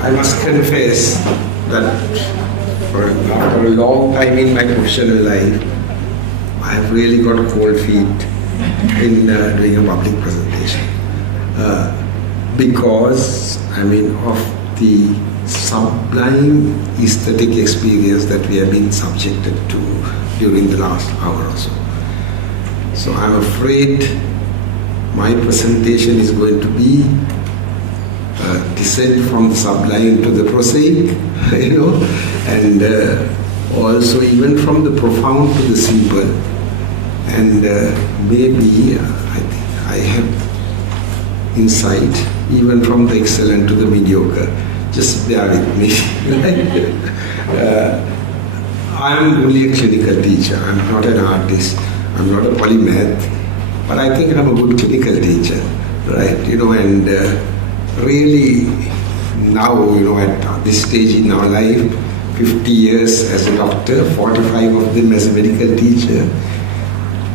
I must confess that after a long time in my professional life, I have really got cold feet in doing a public presentation. Because, of the sublime aesthetic experience that we have been subjected to during the last hour or so. So I'm afraid my presentation is going to be descent from the sublime to the prosaic, and also even from the profound to the simple. And maybe I have insight even from the excellent to the mediocre. Just bear with me. I'm only a clinical teacher. I'm not an artist. I'm not a polymath. But I think I'm a good clinical teacher, right? And really now, at this stage in our life, 50 years as a doctor, 45 of them as a medical teacher,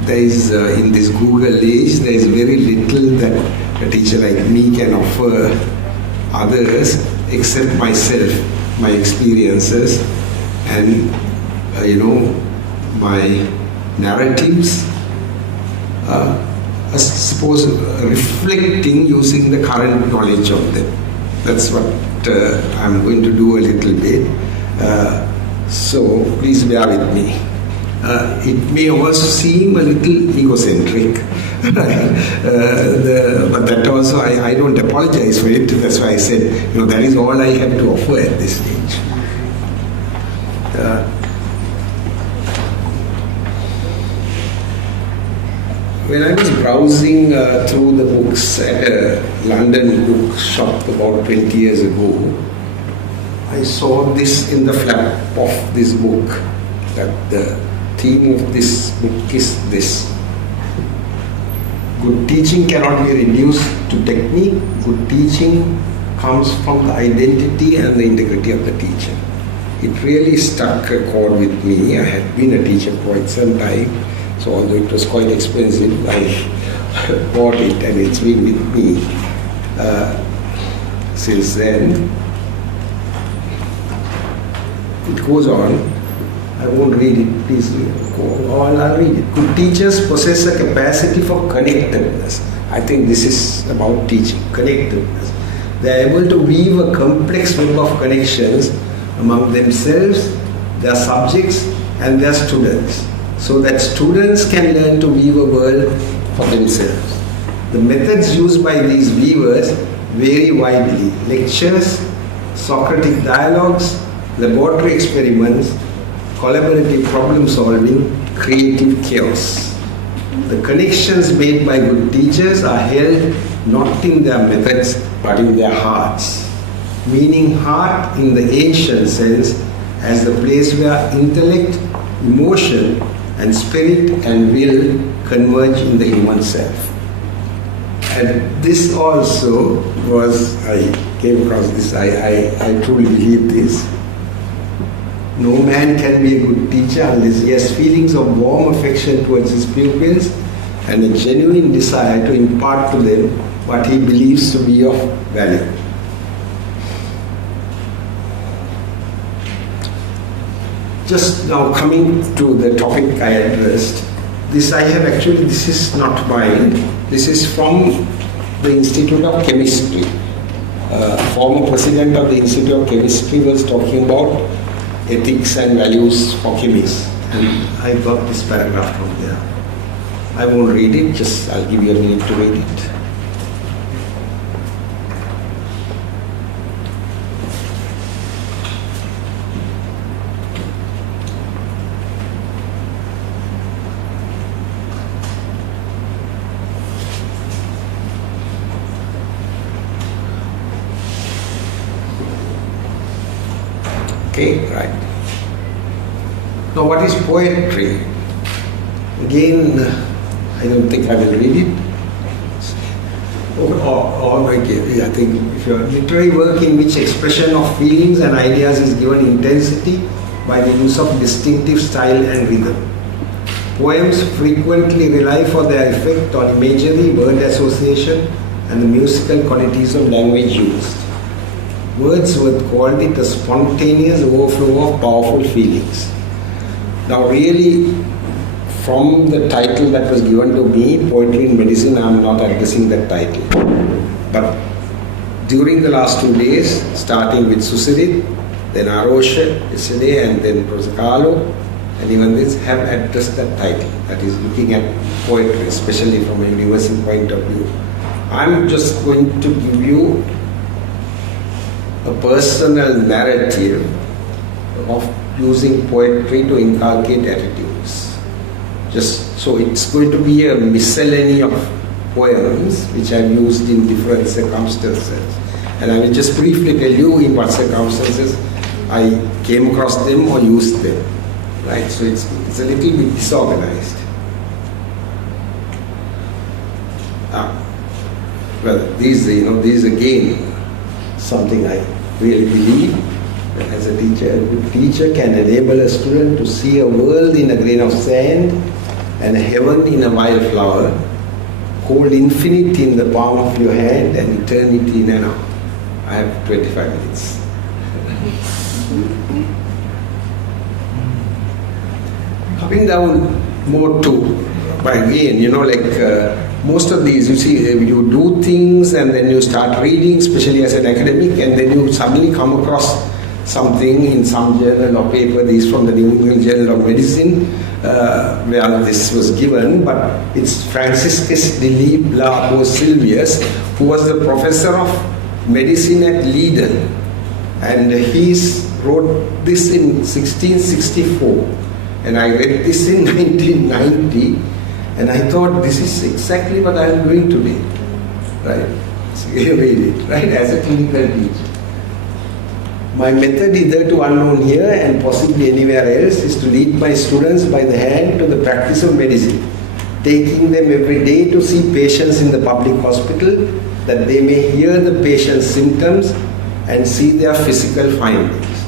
there is, in this Google age, there is very little that a teacher like me can offer others except myself, my experiences, and, my narratives, I suppose reflecting using the current knowledge of them. That's what I'm going to do a little bit. So please bear with me. It may also seem a little egocentric, but that also I don't apologize for it. That's why I said, that is all I have to offer at this stage. When I was browsing through the books at a London bookshop about 20 years ago, I saw this in the flap of this book, that the theme of this book is this: good teaching cannot be reduced to technique. Good teaching comes from the identity and the integrity of the teacher. It really struck a chord with me. I had been a teacher for quite some time, so although it was quite expensive, I bought it and it's been with me since then. It goes on. I won't read it, please go on, I'll read it. Good teachers possess a capacity for connectedness. I think this is about teaching, connectedness. They are able to weave a complex web of connections among themselves, their subjects, and their students, so that students can learn to weave a world for themselves. The methods used by these weavers vary widely: lectures, Socratic dialogues, laboratory experiments, collaborative problem solving, creative chaos. The connections made by good teachers are held not in their methods but in their hearts, meaning heart in the ancient sense as the place where intellect, emotion, and spirit and will converge in the human self. And this also was, I came across this, I truly believe this. No man can be a good teacher unless he has feelings of warm affection towards his pupils and a genuine desire to impart to them what he believes to be of value. Just now coming to the topic I addressed, this is not mine, this is from the Institute of Chemistry. Former president of the Institute of Chemistry was talking about ethics and values for chemists, and I got this paragraph from there. I won't read it, just I'll give you a minute to read it. Okay, right. Now, what is poetry? Again, I don't think I will read it. I think if your literary work in which expression of feelings and ideas is given intensity by the use of distinctive style and rhythm. Poems frequently rely for their effect on imagery, word association, and the musical qualities of language used. Wordsworth called it a spontaneous overflow of powerful feelings. Now really, from the title that was given to me, Poetry in Medicine, I am not addressing that title. But during the last 2 days, starting with Susirit, then Arosha yesterday, and then Professor Carlo, and even this, have addressed that title, that is looking at poetry, especially from a universal point of view. I'm just going to give you a personal narrative of using poetry to inculcate attitudes. Just so it's going to be a miscellany of poems which I've used in different circumstances. And I will just briefly tell you in what circumstances I came across them or used them. Right? So it's a little bit disorganized. Well, these again something I really believe that as a teacher, a good teacher can enable a student to see a world in a grain of sand and a heaven in a wildflower. Hold infinity in the palm of your hand and eternity in an arm. I have 25 minutes. Coming down more to, but again, most of these, you see, you do things and then you start reading, especially as an academic, and then you suddenly come across something in some journal or paper. These from the New England Journal of Medicine, where this was given, but it's Franciscus de Liebla Silvius, who was the professor of medicine at Leiden, and he wrote this in 1664, and I read this in 1990, and I thought this is exactly what I am doing today, right? So you read it, right, as a clinical teacher. My method, hitherto unknown here and possibly anywhere else, is to lead my students by the hand to the practice of medicine, taking them every day to see patients in the public hospital, that they may hear the patient's symptoms and see their physical findings.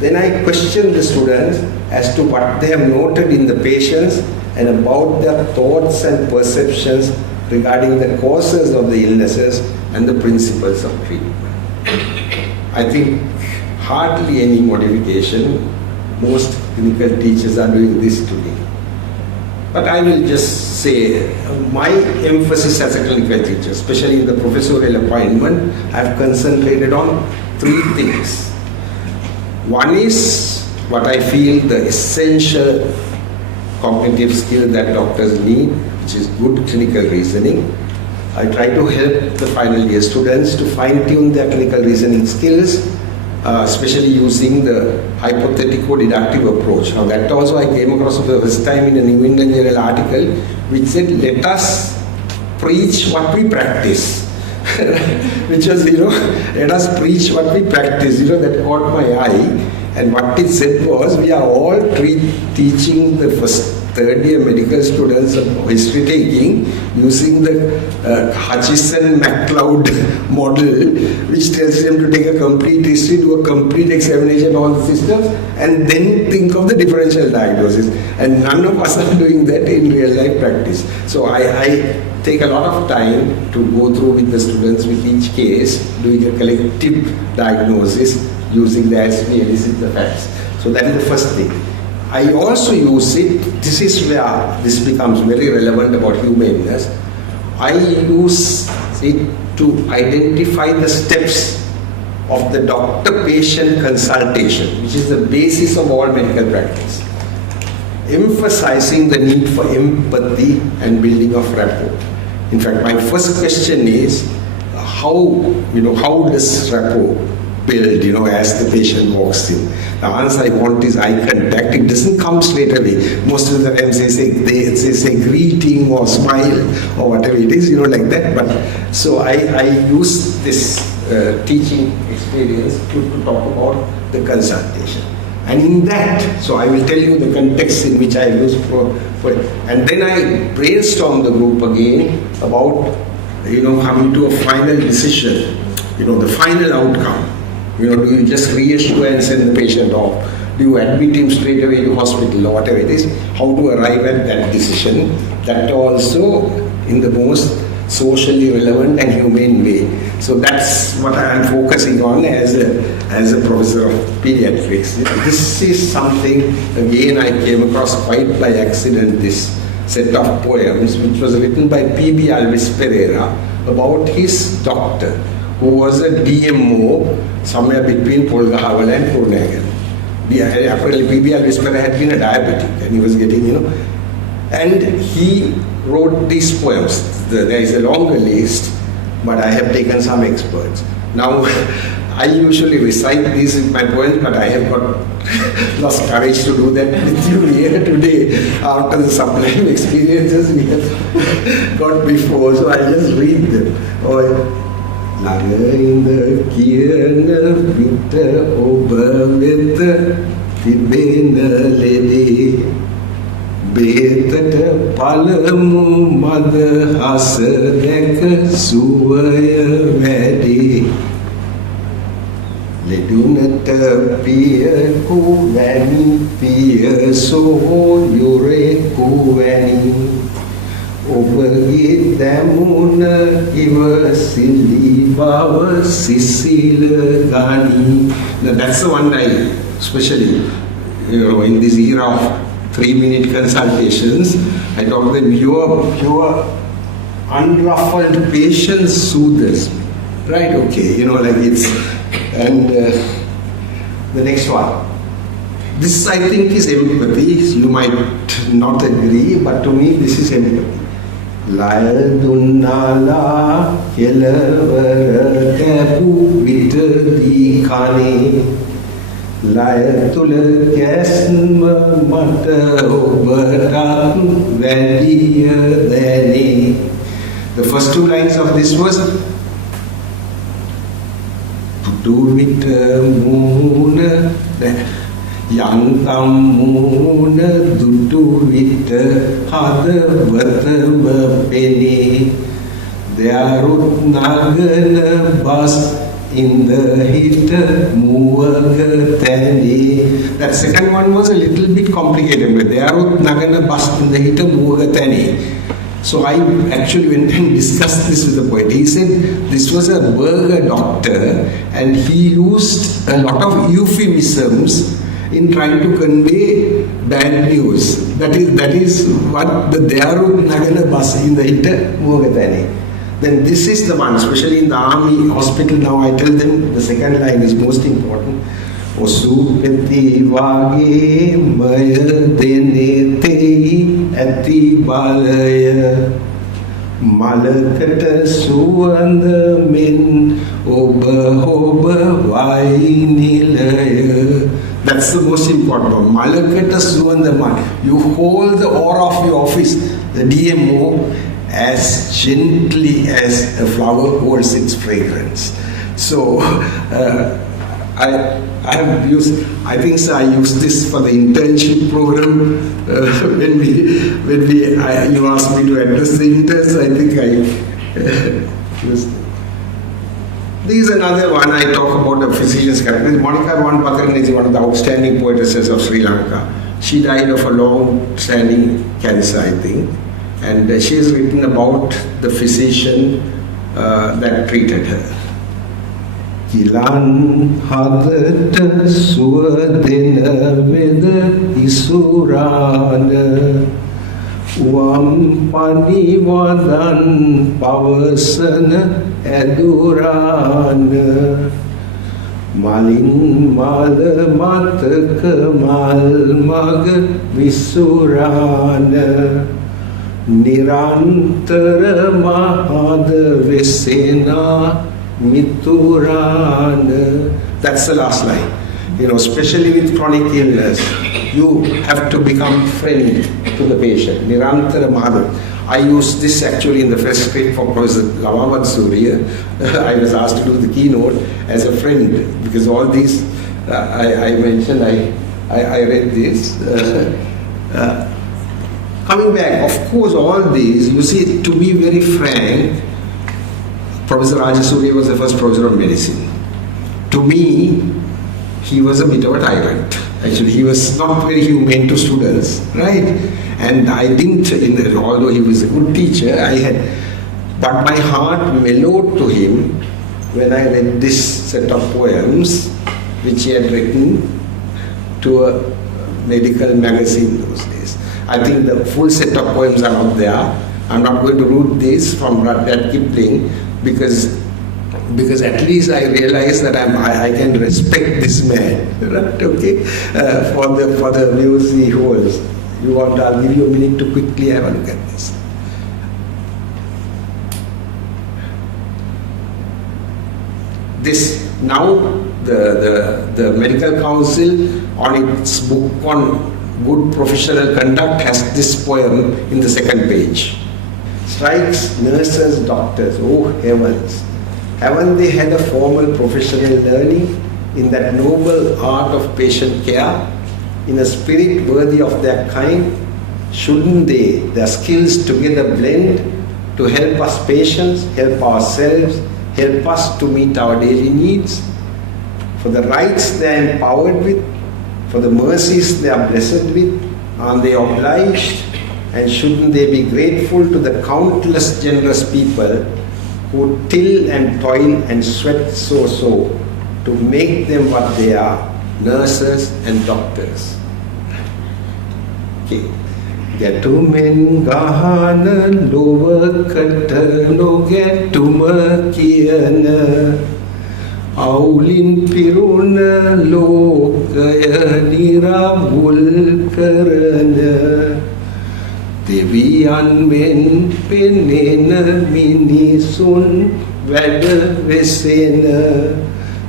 Then I question the students as to what they have noted in the patients and about their thoughts and perceptions regarding the causes of the illnesses and the principles of treatment. I think hardly any modification. Most clinical teachers are doing this today. But I will just say, my emphasis as a clinical teacher, especially in the professorial appointment, I have concentrated on 3 things. One is what I feel the essential cognitive skill that doctors need, which is good clinical reasoning. I try to help the final year students to fine-tune their clinical reasoning skills, especially using the hypothetico-deductive approach. Now that also I came across for the first time in a New England Journal article which said, let us preach what we practice. Which was, let us preach what we practice, that caught my eye. And what it said was, we are all teaching the first third year medical students of history taking using the Hutchison-MacLeod model, which tells them to take a complete history, do a complete examination of all the systems, and then think of the differential diagnosis. And none of us are doing that in real life practice. So I take a lot of time to go through with the students with each case, doing a collective diagnosis using the as we elicit the facts. So that is the first thing. I also use it, this is where this becomes very relevant about humanness. I use it to identify the steps of the doctor-patient consultation, which is the basis of all medical practice, emphasizing the need for empathy and building of rapport. In fact, my first question is, how does rapport build, as the patient walks in? The answer I want is eye contact. It doesn't come straight away. Most of the time they say greeting or smile or whatever it is, like that. But so I use this teaching experience to talk about the consultation. And in that, so I will tell you the context in which I use for it. And then I brainstorm the group again about, coming to a final decision, the final outcome. Do you just reassure and send the patient off? Do you admit him straight away to hospital or whatever it is? How to arrive at that decision? That also in the most socially relevant and humane way. So that's what I am focusing on as a professor of pediatrics. This is something, again, I came across quite by accident, this set of poems, which was written by P.B. Alvis Pereira about his doctor, who was a DMO somewhere between Polgahavala and Purnagar. Apparently P.B. Alvis Pereira had been a diabetic and he was getting, and he wrote these poems. There is a longer list, but I have taken some experts. Now, I usually recite these in my poems, but I have got lost courage to do that with you here today after the sublime experiences we have got before. So I'll just read them. Lagainda kiyana vita oba veta tibena lede Betata palamu mada hasa deka suwaya vadi Ledunata piya kuvani piya soho yure kuvani Obagi damuna iwa sili bava sisila gani. Now that's the one I especially, in this era of 3-minute consultations, I talk them, your unruffled patience soothes me. Right, okay, like it's, and the next one. This I think is empathy. You might not agree, but to me this is empathy. Laya dunnala kelavara kapu vita dikane Laya tula kasma mata obatak vadiya dane. The first two lines of this was Putu vita muna Yantam muna dutu vita hada vatama peni Dearut nagana bas in the hita muvagatani. That second one was a little bit complicated. Dearut nagana bas in the hita muvagatani. So I actually went and discussed this with the poet. He said this was a burger doctor and he used a lot of euphemisms in trying to convey bad news. That is what the Deyaru Nagana Bas in the Hita Mugatani. Then this is the one, especially in the army hospital now, I tell them the second line is most important. Osupeti vage maya dene tei ati balaya Malakata suwanda min oba hoba vainilaya. That's the most important one. Malakata suvandaman. You hold the aura of your office, the DMO, as gently as a flower holds its fragrance. So I have used, I think so I used this for the internship program when you asked me to address the interns. I think I used it. This is another one I talk about the physician's character. Monica Vanpatharan is one of the outstanding poetesses of Sri Lanka. She died of a long-standing cancer, I think. And she has written about the physician that treated her. Kilan hadata suadena veda isurana Wam panivadan pavasana edurana Malin mala mataka malmaga visurana Nirantara mahada visena miturana. That's the last line. Especially with chronic illness, you have to become friendly to the patient. Nirantara mahada. I used this actually in the first script for Professor Warnasuriya. I was asked to do the keynote as a friend because all these I mentioned. I read this. Coming back, of course, all these, you see, to be very frank, Professor Rajasuriya was the first professor of medicine. To me, he was a bit of a tyrant. Actually, he was not very humane to students, right? And I didn't, although he was a good teacher, I had But my heart mellowed to him when I read this set of poems which he had written to a medical magazine those days. I think the full set of poems are out there. I'm not going to read this from Rudyard Kipling because at least I realize that I can respect this man, right? Okay, for the views he holds. I'll give you a minute to quickly have a look at this. This now the Medical Council on its book on good professional conduct has this poem in the second page. Strikes, nurses, doctors, oh heavens! Haven't they had a formal professional learning in that noble art of patient care, in a spirit worthy of their kind? Shouldn't they, their skills together blend to help us patients, help ourselves, help us to meet our daily needs? For the rights they are empowered with, for the mercies they are blessed with, aren't they obliged? And shouldn't they be grateful to the countless generous people who till and toil and sweat so to make them what they are, nurses and doctors? Okay. Gatumen gahana lovakata nogatuma kiyana Aulin piruna lokaya nirabul karana Deviyan men penena minisun vada vesena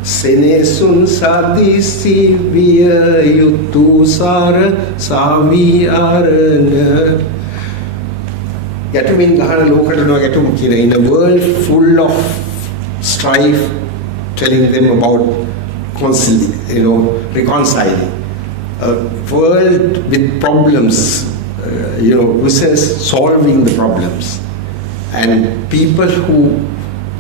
Senesun sadisi via yutu sara savi arana Gatumin gahana lokata no gatum kina, in a world full of strife, telling them about reconciling. A world with problems, who says solving the problems. And people who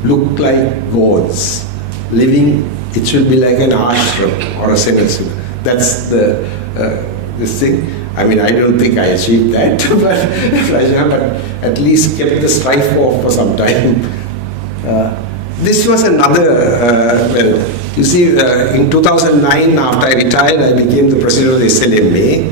look like gods, living, it should be like an ashram or a cenotaph. That's this thing. I mean, I don't think I achieved that, but at least kept the strife off for some time. This was another, you see, in 2009, after I retired, I became the president of the SLMA.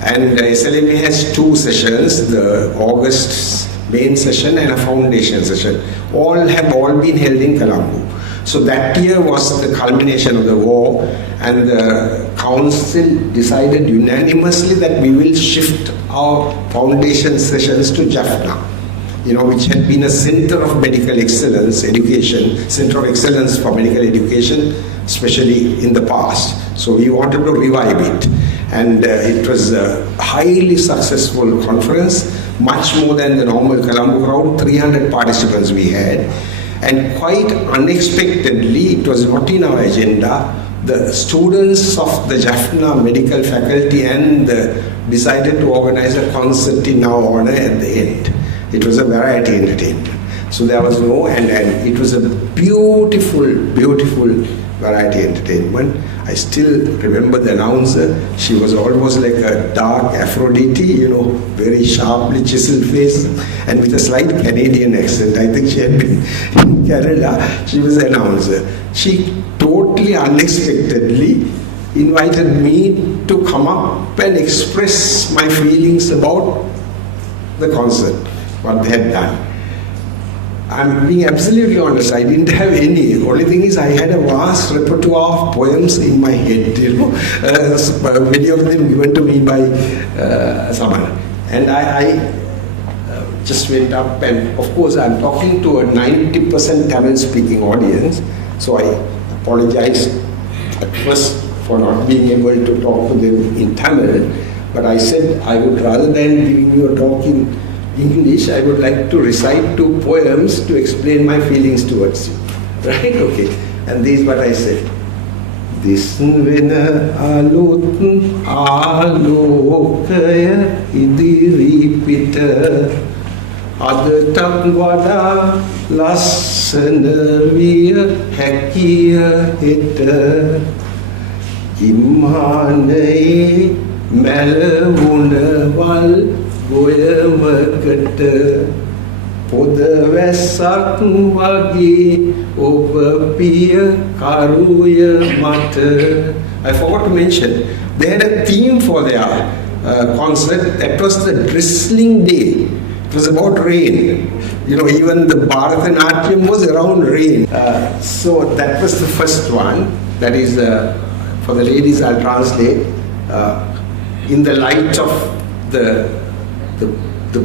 And SLMA has two sessions, the August main session and a foundation session. All have been held in Colombo. So that year was the culmination of the war, and the council decided unanimously that we will shift our foundation sessions to Jaffna, which had been a center of medical excellence, education, center of excellence for medical education, especially in the past. So we wanted to revive it. And it was a highly successful conference, much more than the normal Colombo crowd, 300 participants we had. And quite unexpectedly, it was not in our agenda, the students of the Jaffna medical faculty decided to organize a concert in our honor at the end. It was a variety entertainment. So there was and it was a beautiful, beautiful variety entertainment. I still remember the announcer. She was almost like a dark Aphrodite, very sharply chiseled face and with a slight Canadian accent. I think she had been in Canada. She was the announcer. She totally unexpectedly invited me to come up and express my feelings about the concert, what they had done. I'm being absolutely honest, I didn't have any. The only thing is I had a vast repertoire of poems in my head, many of them given to me by someone. And I just went up, and of course I'm talking to a 90% Tamil speaking audience, so I apologize at first for not being able to talk to them in Tamil, but I said I would, rather than giving you a talk in English, I would like to recite two poems to explain my feelings towards you. Right? Okay. And this is what I said. Disnvena alutn alokaya idiripita adatak vada lassana viya hakiya heta imhane melavuna val Goyamakata පොද වැස්සක් වගේ ඔබ පිය කරුය මට. I forgot to mention, they had a theme for their concert. That was the drizzling day. It was about rain. You know, even the Bharatanatyam was around rain. So that was the first one. That is, for the ladies, I'll translate. In the light of the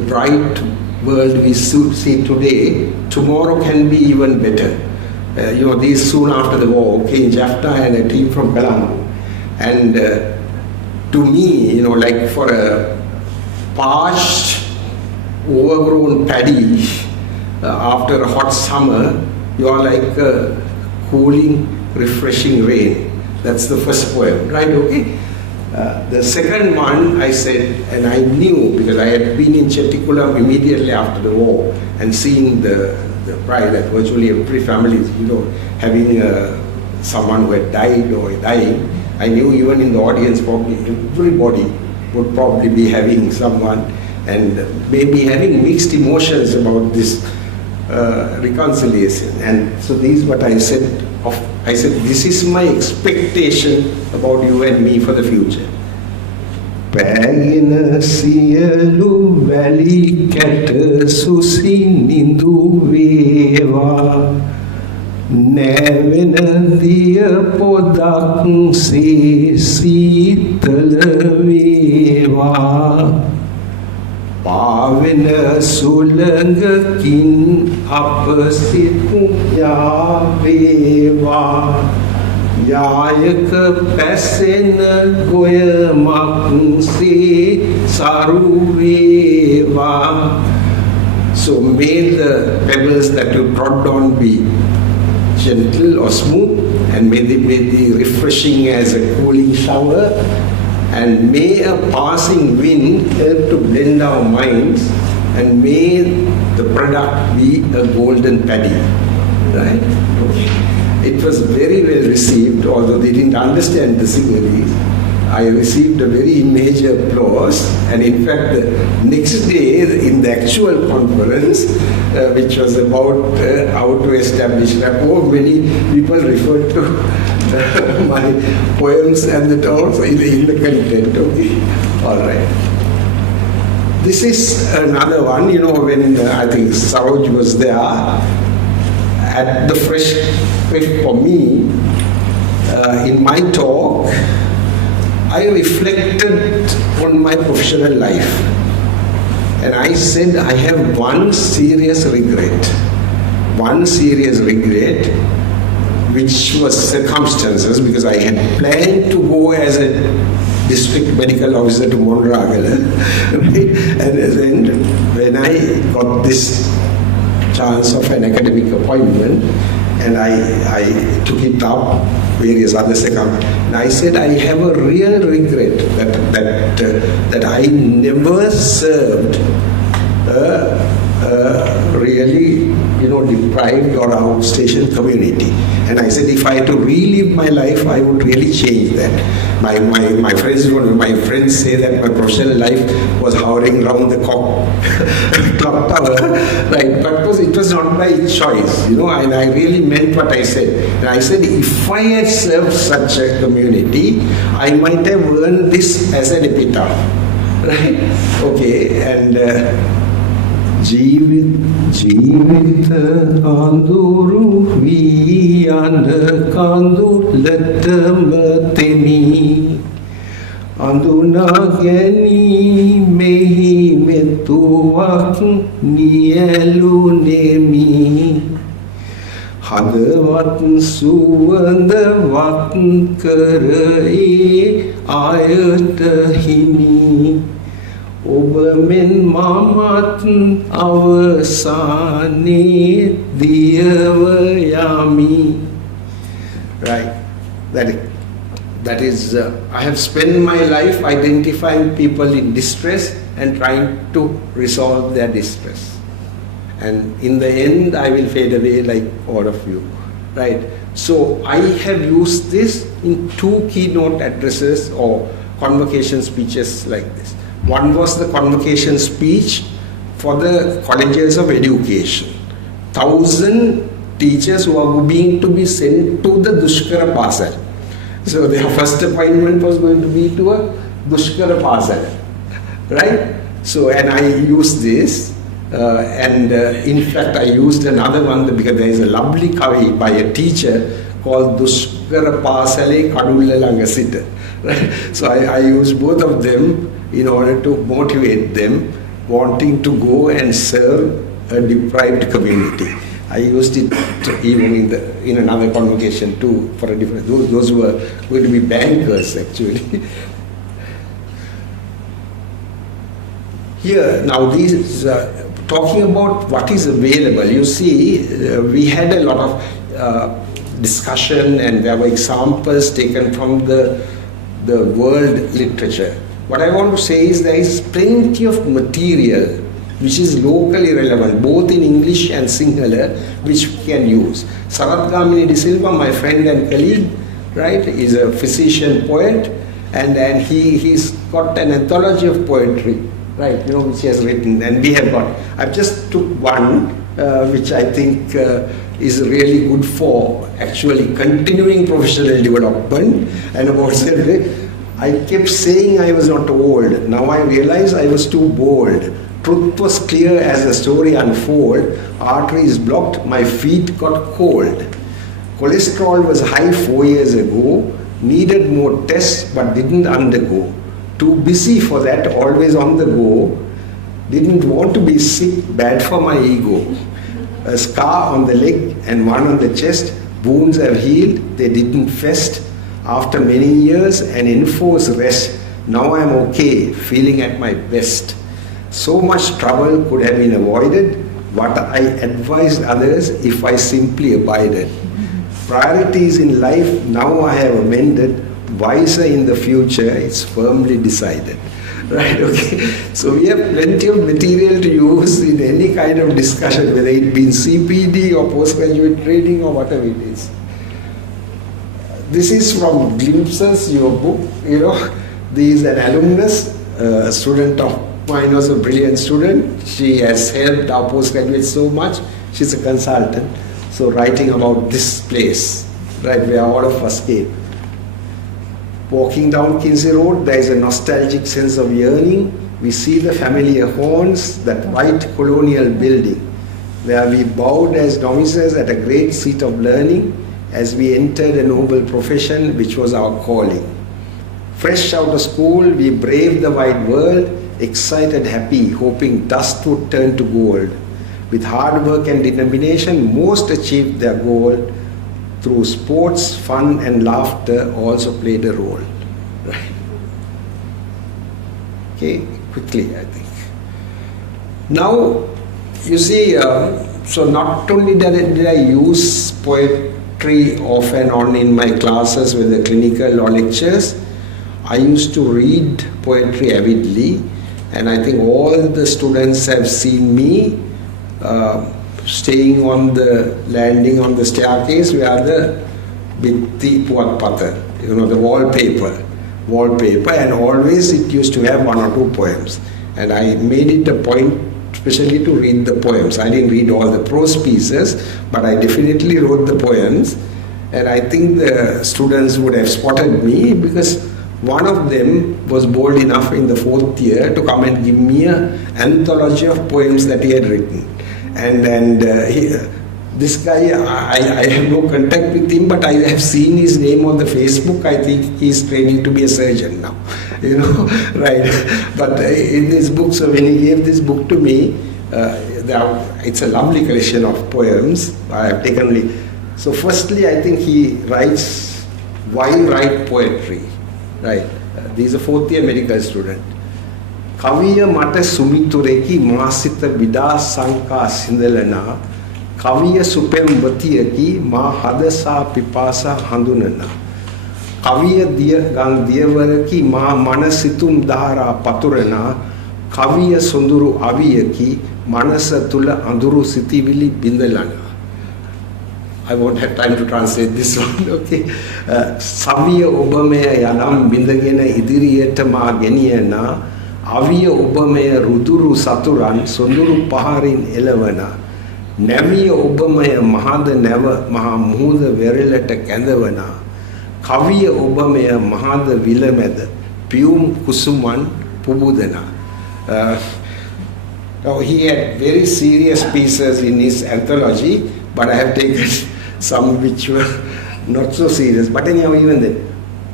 bright world we see today, tomorrow can be even better. You know, these soon after the war, King Jaffna and a team from Colombo. And to me, you know, like for a parched, overgrown paddy, after a hot summer, you are like cooling, refreshing rain. That's the first poem, right? Okay. The second one I said, and I knew because I had been in Chetikulam immediately after the war and seeing the pride that virtually every family is, you know, having someone who had died or dying. I knew even in the audience probably everybody would probably be having someone and maybe having mixed emotions about this reconciliation. And so this is what I said. I said, this is my expectation about you and me for the future. Pagina sielu valley cat susinindu veva Nevena dia podak se sitala veva Pavena sulangakin apasitu yaveva Yayaka pasena goyamak se saruveva. So may the pebbles that you trod on be gentle or smooth, and may they be refreshing as a cooling shower, and may a passing wind help to blend our minds, and may the product be a golden paddy. Right? Okay. It was very well received, although they didn't understand the similes. I received a very major applause, and in fact the next day in the actual conference, which was about how to establish rapport, many people referred to my poems and the talks in the content. Okay, all right. This is another one, you know, when I think Saroj was there at the fresh for me in my talk. I reflected on my professional life, and I said I have one serious regret, which was circumstances, because I had planned to go as a district medical officer to Monragala, right? And then when I got this chance of an academic appointment, and I took it up, various other circumstances, and I said I have a real regret that I never served really, you know, deprived or outstation community. And I said if I had to relive my life, I would really change that. My friends say that my professional life was hovering around the clock tower, right? But it was not by choice, you know, and I really meant what I said. And I said if I had served such a community, I might have earned this as an epitaph, right? Okay, and ජීවිත අඳුරු වී යන කඳුලටම තෙමි අඳුනා ගැනීමෙහි මෙතුවක් නියැලුනෙමි හදවත් සුවඳවත් කරේ ආයත හිමි ඔබ මෙන් මමත් අවසානයේ දියව යමි. Right. That is, I have spent my life identifying people in distress and trying to resolve their distress. And in the end, I will fade away like all of you. Right. So I have used this in 2 keynote addresses or convocation speeches like this. One was the convocation speech for the colleges of education. 1,000 teachers who are being to be sent to the Dushkara Pasal. So their first appointment was going to be to a Dushkara Pasal, right? So, and I used this, in fact I used another one because there is a lovely kavi by a teacher called Dushkara Pasale Kadulla Langa Sita. Right? So I used both of them in order to motivate them wanting to go and serve a deprived community. I used it even in another convocation too for a different, those who were going to be bankers actually. Here, now these, talking about what is available, you see, we had a lot of discussion and there were examples taken from the world literature. What I want to say is there is plenty of material which is locally relevant, both in English and Sinhala, which we can use. Sarath Gamini De Silva, my friend and colleague, right, is a physician poet, and he's got an anthology of poetry, right, you know, which he has written, and we have got. I've just took one, which I think is really good for actually continuing professional development, and about I kept saying I was not old. Now I realize I was too bold. Truth was clear as the story unfolded. Arteries blocked, my feet got cold. Cholesterol was high 4 years ago. Needed more tests but didn't undergo. Too busy for that, always on the go. Didn't want to be sick, bad for my ego. A scar on the leg and one on the chest. Wounds have healed, they didn't fest. After many years, an enforced rest. Now I'm okay, feeling at my best. So much trouble could have been avoided. What I advised others if I simply abided. Priorities in life now I have amended. Wiser in the future, it's firmly decided. Right, okay. So we have plenty of material to use in any kind of discussion, whether it be in CPD or postgraduate training or whatever it is. This is from Glimpses, your book, you know. This is an alumnus, a student of mine, was a brilliant student. She has helped our postgraduates so much. She's a consultant. So writing about this place, right, where all of us came. Walking down Kinsey Road, there is a nostalgic sense of yearning. We see the familiar horns, that white colonial building, where we bowed as novices at a great seat of learning as we entered a noble profession which was our calling. Fresh out of school, we braved the wide world, excited, happy, hoping dust would turn to gold. With hard work and determination, most achieved their goal. Through sports, fun and laughter also played a role. Right? Okay, quickly I think. Now, you see, so not only did I use poetry off and on in my classes, whether clinical or lectures, I used to read poetry avidly, and I think all the students have seen me staying on the landing on the staircase where the Bitti Puatpata, you know, the wallpaper, and always it used to have one or two poems. And I made it a point especially to read the poems. I didn't read all the prose pieces, but I definitely wrote the poems. And I think the students would have spotted me because one of them was bold enough in the 4th year to come and give me an anthology of poems that he had written. And this guy, I have no contact with him, but I have seen his name on the Facebook. I think he's training to be a surgeon now, you know, right? But in this book, so when he gave this book to me, it's a lovely collection of poems. I have taken. So firstly, I think he writes, why write poetry, right? He's a 4th year medical student. Kaviya mata sumitureki masita bida sanka sindalana kaviya supembatiyaki ma hadasa pipasa handunana kaviya gang diyawaraki ma manasitum dahara paturana kaviya sunduru aviyaki manasa tula anduru sitivili bindalana. I won't have time to translate this one, okay. Saviya obamaya yanam bindagena idiriyata ma geniyana Aviya Obamaya Ruduru Saturan Sunduru Paharin Elavana Naviya Obamaya Mahada Neva Mahamuda Verilata Kandavana Kaviya Obamaya Mahada Vilameda Pium Kusuman Pubudana. Now he had very serious pieces in his anthology, but I have taken some which were not so serious. But anyhow, even then,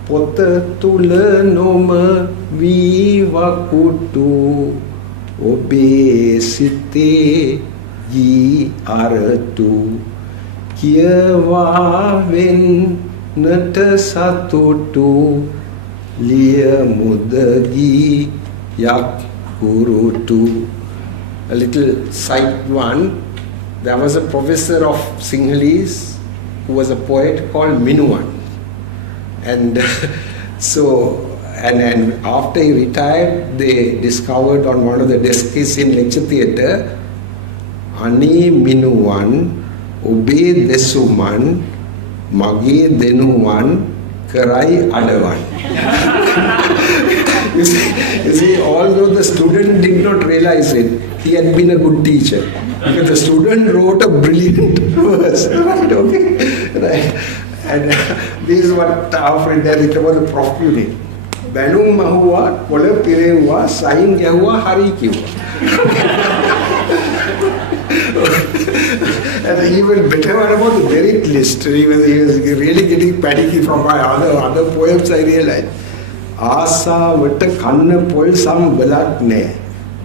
Pota tula noma viva kutu obesite yi aratu kiawa ven nata satutu liya mudagi yak kurutu. A little side one, there was a professor of Sinhalese who was a poet called Minuan. And and after he retired, they discovered on one of the desks in lecture theatre, Ani Minuan, Ube Desuman, Magi Denuan, Karai Adavan. You see, although the student did not realize it, he had been a good teacher. Because the student wrote a brilliant verse. Right, okay? Right. And this is what our friend there, it was a Prof unit. Banum Mahua, Kola Pirewa, Sain Gahua, Hari Kiwa. And even better one about the merit list. He was really getting panicky from my other poems, I realized. ආසාවට කන්න පොල් සම්බලක් නෑ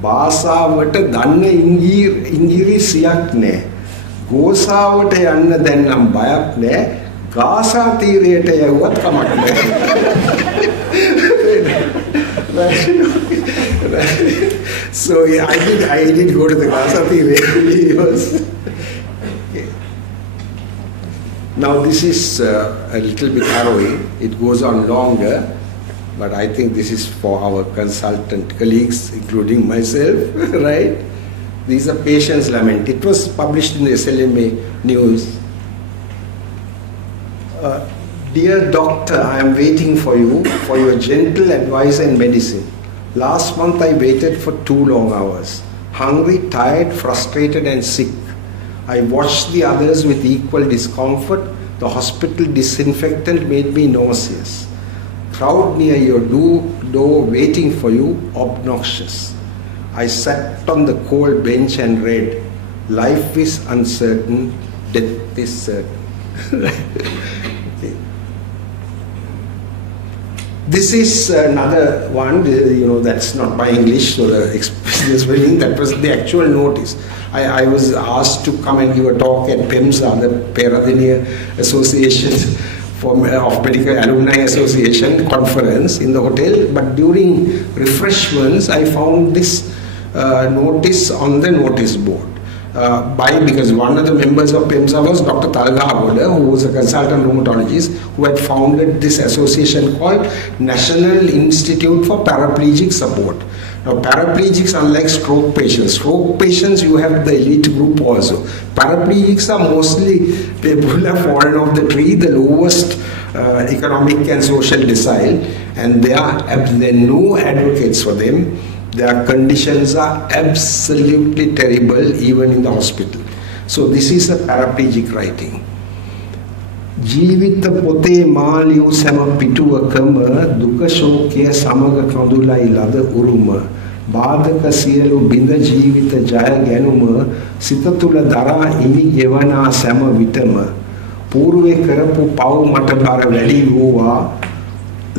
භාෂාවට දන්න ඉංගිරි සියක් නෑ ගෝසාවට යන්න දැන් නම් බයක් නෑ ගාසා තීරයට යවුවත් කමක් නෑ. So yeah, I did go to the Gaza Tire. Now this is a little bit harrowing. It goes on longer. But I think this is for our consultant colleagues, including myself, right? These are Patients' Lament. It was published in the SLMA News. Dear doctor, I am waiting for you for your gentle advice and medicine. Last month I waited for 2 long hours. Hungry, tired, frustrated and sick. I watched the others with equal discomfort. The hospital disinfectant made me nauseous. Crowd near your door waiting for you, obnoxious. I sat on the cold bench and read, life is uncertain, death is certain. Okay. This is another one, that's not my English, so the expression spelling, that was the actual notice. I was asked to come and give a talk at PEMSA, the Peradeniya Association of Medical Alumni Association conference in the hotel, but during refreshments I found this notice on the notice board. Because one of the members of PEMSA was Dr. Talgahagoda, who was a consultant rheumatologist, who had founded this association called National Institute for Paraplegic Support. Now paraplegics, unlike stroke patients you have the elite group also. Paraplegics are mostly people who have fallen off the tree, the lowest economic and social decile, and there are no advocates for them. Their conditions are absolutely terrible even in the hospital. So this is a paraplegic writing. ජීවිත පොතේ මාලියු සැම පිටුවකම දුක ශෝකය සමග කඳුලයි ලද උරුම බාධක සියලු බිඳ ජීවිත ජය ගැනුම සිත තුළ දරා ඉමි ගෙවනා සැම විටම పూర్වේ කරපු පව් මට බර වැඩි වූවා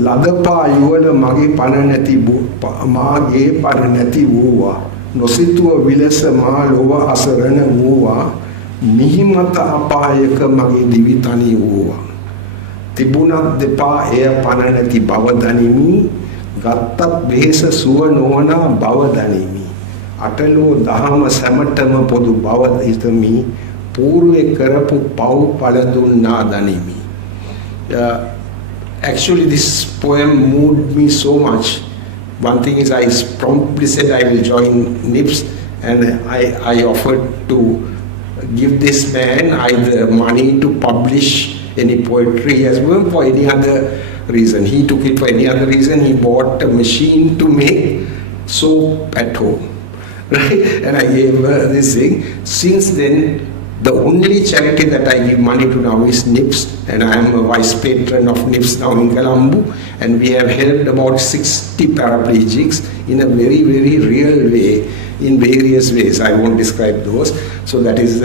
ලදපා යුවල මගේ පණ නැති මාගේ පණ නැති වූවා නොසිතුව විලස මා ලොව අසරණ වූවා නිහිමත අපායක මගේ දිවි තනි වූවා තිබුණත් දෙපා එය පණ නැති බව දනිමි ගත්තත් වෙහෙස සුව නොවන බව දනිමි අටලෝ දහම සැමටම පොදු බව හිතමි పూర్වේ කරපු පව් ඵල දුන්නා දනිමි. Actually this poem moved me so much. One thing is I promptly said I will join NIPS, and I offered to give this man either money to publish any poetry as well for any other reason. He took it for any other reason. He bought a machine to make soap at home. Right? And I gave her this thing. Since then, the only charity that I give money to now is NIPS, and I am a vice patron of NIPS now in Colombo, and we have helped about 60 paraplegics in a very, very real way, in various ways. I won't describe those. So that is,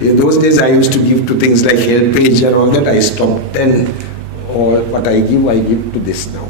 in those days I used to give to things like HelpAge and all that. I stopped, and all what I give to this now.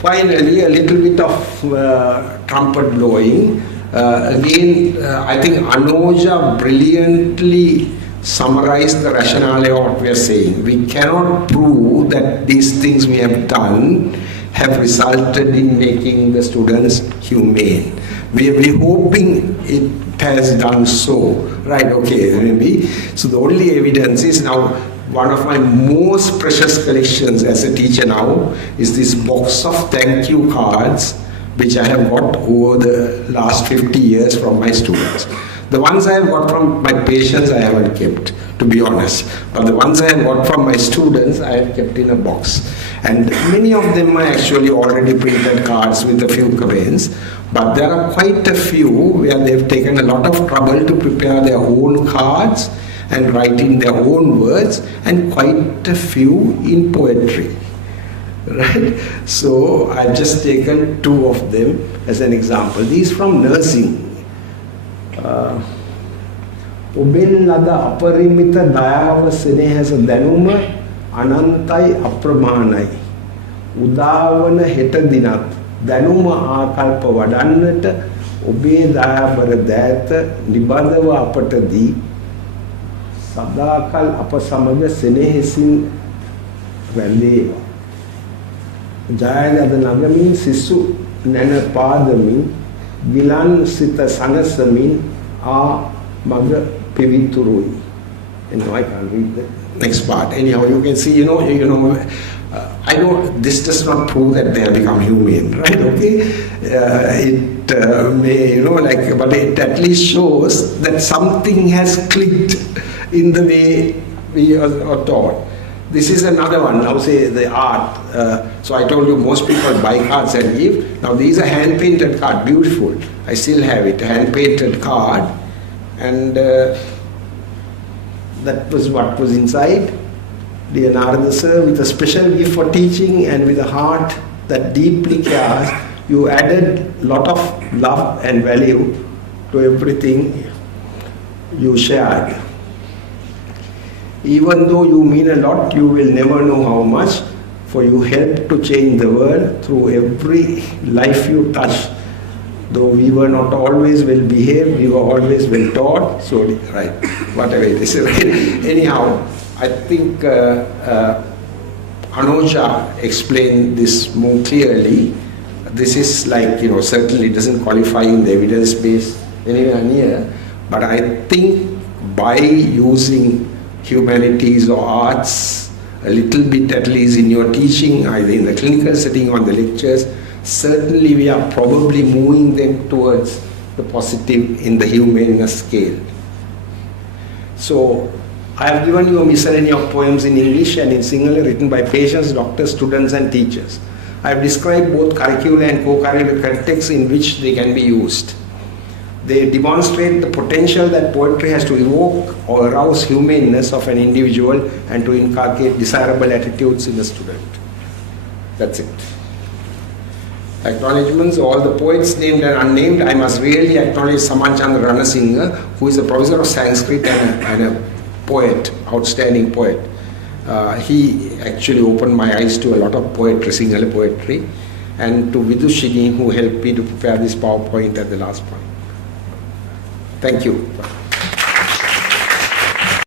Finally, a little bit of trumpet blowing. Again, I think Anuja brilliantly summarized the rationale of what we are saying. We cannot prove that these things we have done have resulted in making the students humane. We are hoping it has done so. Right, okay, maybe. So the only evidence is now, one of my most precious collections as a teacher now is this box of thank you cards, which I have got over the last 50 years from my students. The ones I have got from my patients I haven't kept, to be honest. But the ones I have got from my students I have kept in a box. And many of them are actually already printed cards with a few comments. But there are quite a few where they've taken a lot of trouble to prepare their own cards and write in their own words, and quite a few in poetry. Right? So I've just taken two of them as an example. These from nursing. ඔබෙන් ලද අපරිමිත දයාව සෙනෙහස දැනුම අනන්තයි අප්‍රමාණයි. උදාවන හෙට දිනත් දැනුම ආකල්ප වඩන්නට ඔබේ දයාබර දෑත නිබඳව අපට දී සදාකල් අප සමග සෙනෙහසින් වැළේවා. ජයලද නගමින් සිසු නැන පාදමින් විලන් සිත සනසමින් මග පිවිතුරුයි. And now I can't read the next part. Anyhow, you can see, I know this does not prove that they have become humane, right? Okay, it may, but it at least shows that something has clicked in the way we are taught. This is another one. Now, say the art. So I told you most people buy cards and give. Now these are hand painted card, beautiful. I still have it, hand painted card, and that was what was inside. Dear Narada sir, with a special gift for teaching and with a heart that deeply cares, you added a lot of love and value to everything you shared. Even though you mean a lot, you will never know how much, for you helped to change the world through every life you touched. Though we were not always well behaved, we were always well taught. So, right, whatever it is. Anyhow, I think Anuja explained this more clearly. This is like, certainly doesn't qualify in the evidence base anywhere near, but I think by using humanities or arts a little bit, at least in your teaching, either in the clinical setting or the lectures, certainly we are probably moving them towards the positive in the humaneness scale. So I have given you a miscellany of poems in English and in Sinhala written by patients, doctors, students and teachers. I have described both curricular and co-curricular contexts in which they can be used. They demonstrate the potential that poetry has to evoke or arouse humaneness of an individual and to inculcate desirable attitudes in the student. That's it. Acknowledgements, all the poets named and unnamed. I must really acknowledge Samanchand Ranasinghe, who is a professor of Sanskrit and a poet, outstanding poet. He actually opened my eyes to a lot of poetry, Sinhala poetry, and to Vidushini, who helped me to prepare this PowerPoint at the last point. Thank you.